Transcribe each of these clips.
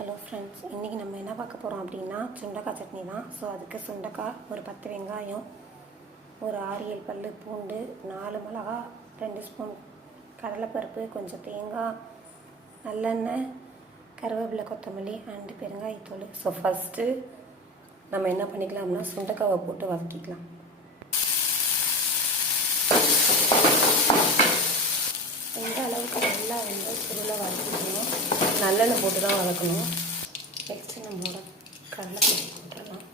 Hello friends, இன்றைக்கி நம்ம என்ன பார்க்க போகிறோம் அப்படின்னா சுண்டக்காய் சட்னி தான். ஸோ அதுக்கு சுண்டக்காய், ஒரு 10 வெங்காயம், ஒரு 6-7 பல் பூண்டு, 4 மிளகா, 2 ஸ்பூன் கடலைப்பருப்பு, கொஞ்சம் தேங்காய், நல்லெண்ணெய், கருவேப்பிலை, கொத்தமல்லி அண்டு பெருங்காயத்தூள். ஸோ ஃபஸ்ட்டு நம்ம என்ன பண்ணிக்கலாம்னா சுண்டக்காவை போட்டு வதக்கிக்கலாம். இந்த அளவுக்கு நல்லா சுருளை வதக்கிக்கணும். நல்லெண்ணெய் போட்டு தான் வதக்கணும். நெக்ஸ்ட்டு நம்மளோட கடலை போட்டுடலாம்.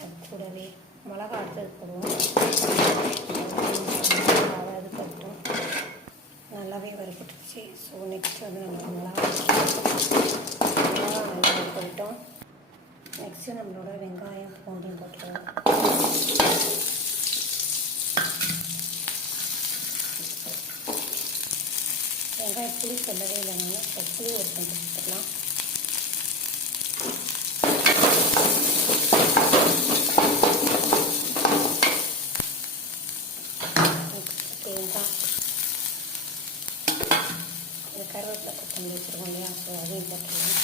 அது கூடவே மிளகா அடுத்தது போடுவோம். அது பட்டும் நல்லாவே வறுபட்டுருச்சு. ஸோ நெக்ஸ்ட்டு நம்ம மிளகா நல்லா போட்டோம். நெக்ஸ்ட்டு நம்மளோட வெங்காயம் பூண்டையும் போட்டுருவோம். வெங்காயம் புளி சொல்லவே இல்லைனால புளி ஒரு கொஞ்சம் கொடுத்துக்கலாம். தேங்காய், இந்த கருவேப்பிலை கொத்தமல்லி வச்சுருக்கோம் இல்லையா, ஸோ அதையும் போட்டுக்கலாம்.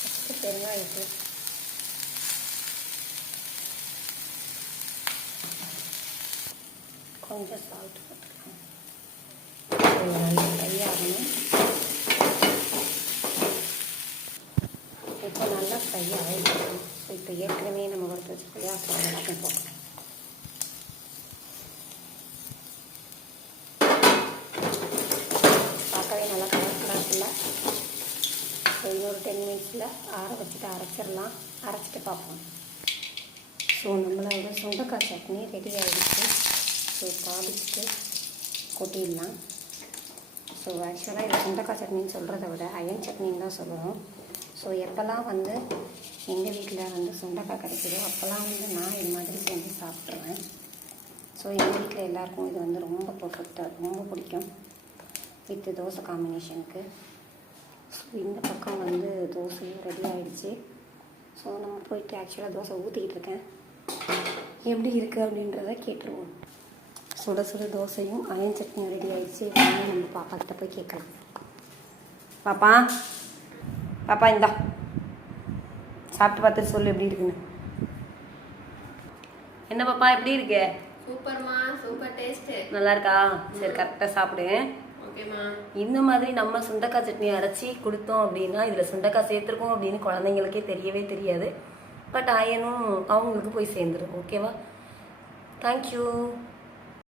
ஃபஸ்ட்டு பெருங்காயத்தூள், கொஞ்சம் சால்ட் போட்டுக்கலாம். நல்லா ஃப்ரை ஆகணும். இப்போ நல்லா ஃப்ரை ஆகிடும். ஸோ இப்போ ஏற்கனவே நம்ம வறுத்து வச்சுக்கலையா, ஸோ எல்லாத்தையும் போட்டோம். பார்க்கவே நல்லா கலர்ஃபுல்லாக இருக்குல்ல. ஸோ இன்னொரு 10 மினிட்ஸில் ஆற வச்சுட்டு அரைச்சிட்டு பார்ப்போம். ஸோ நம்மளோட சுண்டக்காய் சட்னி ரெடி ஆகிடுச்சு. ஸோ தாளிச்சுட்டு கொட்டிடலாம். ஸோ ஆக்சுவலாக இது சுண்டக்காய் சட்னின்னு சொல்கிறத விட அயன் சட்னின்னு தான் சொல்லுவோம். ஸோ எப்போல்லாம் எங்கள் வீட்டில் சுண்டக்காய் கிடைக்குதோ அப்போல்லாம் நான் இது மாதிரி செஞ்சு சாப்பிட்ருவேன். ஸோ எங்கள் வீட்டில் எல்லாேருக்கும் இது ரொம்ப பர்ஃபெக்டாக ரொம்ப பிடிக்கும் வித் தோசை காம்பினேஷனுக்கு. ஸோ இந்த பக்கம் தோசையும் ரெடி ஆகிடுச்சு. ஸோ நம்ம போயிட்டு ஆக்சுவலாக தோசை ஊற்றிக்கிட்டு இருக்கேன். எப்படி இருக்குது அப்படின்றத கேட்டுருவோம். சுட சுட தோசையும் அயன் சட்னியும் ரெடி ஆகிடுச்சு. நம்ம பாப்பாக்கிட்ட போய் கேட்கலாம். பாப்பா பாப்பா இந்தா சாப்பிட்டு பார்த்துட்டு சொல்லு எப்படி இருக்குன்னு. என்ன பாப்பா எப்படி இருக்கு? சூப்பர்மா, சூப்பர் டேஸ்ட். நல்லா இருக்கா? சரி, கரெக்டாக சாப்பிடு. ஓகேம்மா. இந்த மாதிரி நம்ம சுண்டக்காய் சட்னி அரைச்சி கொடுத்தோம் அப்படின்னா இதில் சுண்டக்காய் சேர்த்துருக்கோம் அப்படின்னு குழந்தைங்களுக்கே தெரியவே தெரியாது. பட் அயனும் அவங்களுக்கு போய் சேர்ந்துடும். ஓகேவா? தேங்க்யூ.